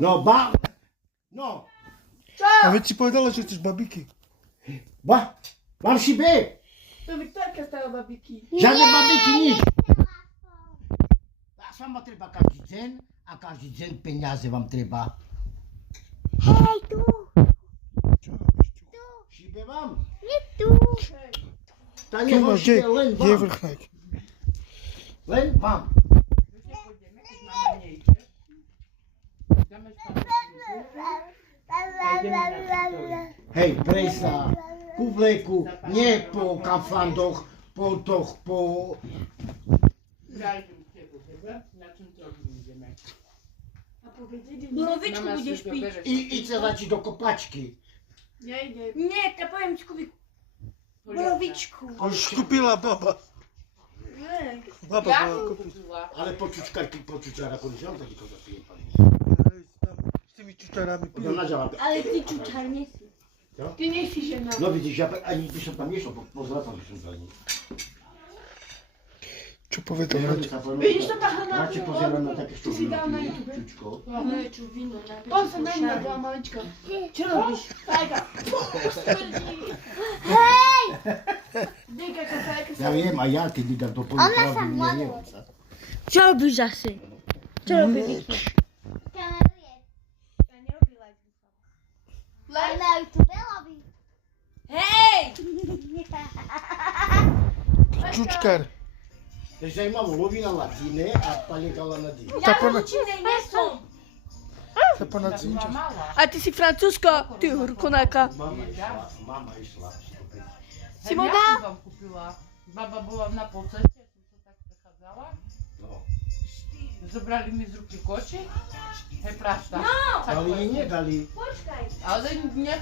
No, no, A veď si povedala, že chceš babiky. Mam siebie! To Wiktorka stała babiki. Żadne babyki, nic! A sama trzeba każdy dzień, a każdy dzień pieniądze wam trzeba. Hej, tu! Čo robíš tu? Siebie wam? Nie tu! Ta Tu nie no, wam kde siebie, len je wam. vrchnak? Len wam. Gdzie pójdziemy, jak mama nie idzie? Idziemy spać. Hej, presa, ku vleku, nie po kafandoch, po toch, po... Graliśmy w ciebie, dobra? Na czym drogim idziemy? A powiedzieli Borowiczku Mama będziesz sobie pić. bierze I chcę dać do kopaczki. Ja idę. Nie, to powiem ci kupić borowiczku. Už kúpila baba. Nie. Baba Ja bola bym kúpiť. kupiła. Ale poczucia kolizionka tylko zapiję pani. S tými čučarami Ona pijú. nadziała. Ale ty czuczar nie jsi. Ty nie chcesz się na... No widzisz, ja ani by się tam nie szło, bo pozwracam się za nim. Čo povedal? Widzisz, to ta Ja cię Hanna... pozieram na takie Ty si dał na sztuczki, YouTube. ciuczko. Mleczu, wino, najpierw. On se na mnie była maliczka. Co robisz? Fajka. Dyga kafelka. Ja wiem, a ja kiedy da do Ona poliprawy sam nie ładna. wiem. Co robisz zasy? Co robi Wiki? Kameruje. Ja nie robię live. Ale na YouTube robi. Hej! Čučkar. Też ja mam łowi na latynę, a palikala na dym. Ja rodziny nie są. To ponad Ta była zniča. mała. A ty si francuska, ty hurkonaka. Mama išla. Simona? Ja wam kupiła. Baba była na pocecie, co tak przechadzała. No. Zabrali mi z ruki koci. Hej, prawda. Dali jej nie dali. Poczekaj. Ale nie